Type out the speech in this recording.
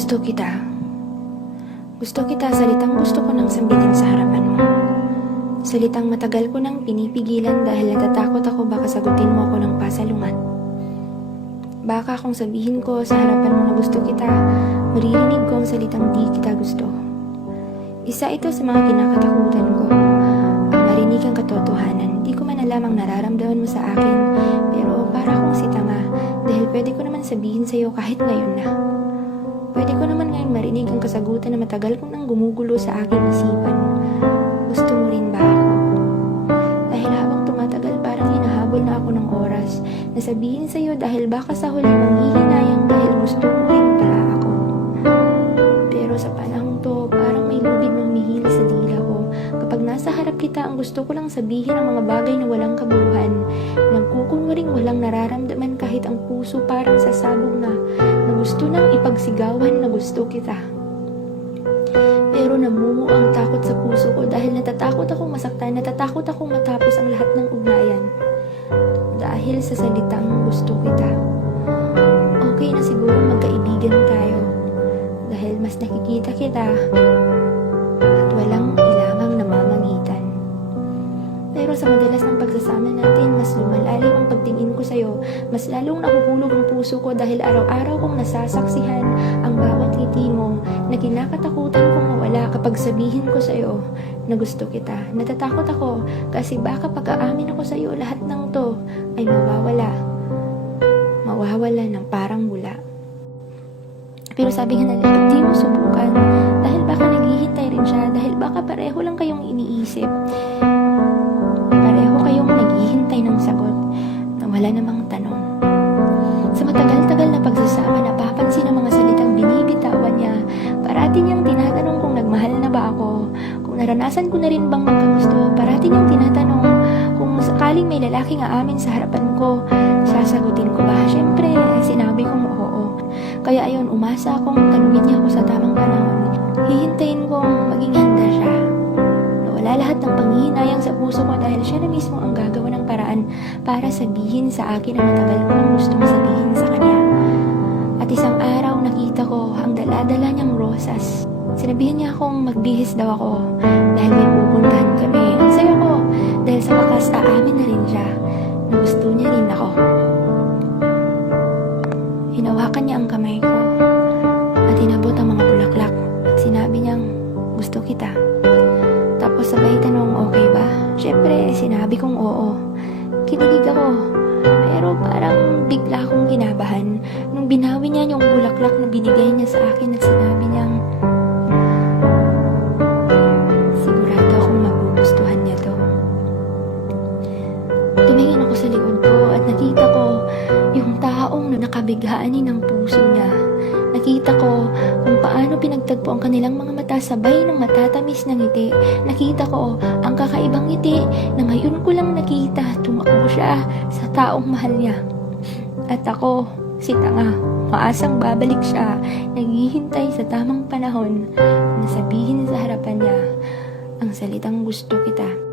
Gusto kita. Gusto kita, salitang gusto ko nang sambitin sa harapan mo. Salitang matagal ko nang pinipigilan dahil natatakot ako baka sagutin mo ako ng pasalungat. Baka kung sabihin ko sa harapan mo na gusto kita, maririnig ko ang salitang di kita gusto. Isa ito sa mga kinakatakutan ko. Ang marinig ang katotohanan, di ko man alam ang nararamdaman mo sa akin, pero para akong si tanga dahil pwede ko naman sabihin sa'yo kahit ngayon na. Pwede ko naman ngayon marinig ang kasagutan na matagal kong nang gumugulo sa aking isipan. Gusto mo rin ba ako? Dahil habang tumatagal parang hinahabol na ako ng oras na sabihin sa'yo dahil baka sa huli manghihinayang dahil gusto mo rin pala ako. Pero sa panahong to, parang may lubid ng mihil sa dila ko. Kapag nasa harap kita, ang gusto ko lang sabihin ang mga bagay na walang kabuluhan. Nagkukunwaring walang nararamdaman kahit ang puso parang sasabog na gusto nang ipagsigawan na gusto kita. Pero namumuo ang takot sa puso ko dahil natatakot akong masaktan, natatakot akong matapos ang lahat ng ugnayan. Dahil sa salitang gusto kita. Okay na siguro magkaibigan tayo dahil mas nakikita kita at walang ilamang namamagitan. Pero sa madalas ng pagsasama natin, mas lumalalim ang pagtingin ko sa'yo, mas lalong nahuhulog ang puso ko dahil araw-araw kong nasasaksihan ang bawat ngiti mo na kinakatakutan kong mawala kapag sabihin ko sa'yo na gusto kita. Natatakot ako kasi baka pag-aamin ako sa'yo lahat ng to ay mawawala ng parang bula. Pero sabi nga nila, di mo subukan dahil baka naghihintay rin siya, dahil baka pareho lang kayong iniisip. Pareho kayong naghihintay ng sagot na wala namang tanong. Sa matagal-tagal na pagsasama, napapansin ang mga salitang binibitawan niya. Parati niyang tinatanong kung nagmahal na ba ako, kung naranasan ko na rin bang magkagusto. Parati niyang tinatanong kung sakaling may lalaking aamin sa harapan ko, sasagutin ko ba? Siyempre, sinabi kong oo. Kaya ayun, umasa akong tanungin niya ako sa tamang panahon. Hihintayin kong maging handa siya. Wala lahat ng panghihinayang sa puso ko dahil siya na mismo ang gagawa ng paraan para sabihin sa akin ang matagal ko nang gustong sabihin sa kanya. At isang araw nakita ko ang dala-dala niyang rosas. Sinabihan niya akong magbihis daw ako dahil may pupuntahan kami. Ang saya ko dahil sa wakas aamin na rin siya na gusto niya rin ako. Hinawakan niya ang kamay ko at inabot ang mga bulaklak at sinabi niyang gusto kita. Tapos sabay tanong, okay ba? Siyempre, sinabi kong oo. Kinilig ako. Pero parang bigla akong kinabahan nung binawi niya yung bulaklak na binigay niya sa akin at sinabi niyang sigurado akong magugustuhan niya to. Tumingin ako sa likod ko at nakita ko yung taong nakabighaani ng puso niya. Nakita ko kung paano pinagtagpo ang kanilang mga mata sabay ng matatamis na ngiti. Nakita ko ang kakaibang ngiti na ngayon ko lang nakita. Tumakbo siya sa taong mahal niya. At ako, si tanga, maasang babalik siya, naghihintay sa tamang panahon na sabihin sa harapan niya ang salitang gusto kita.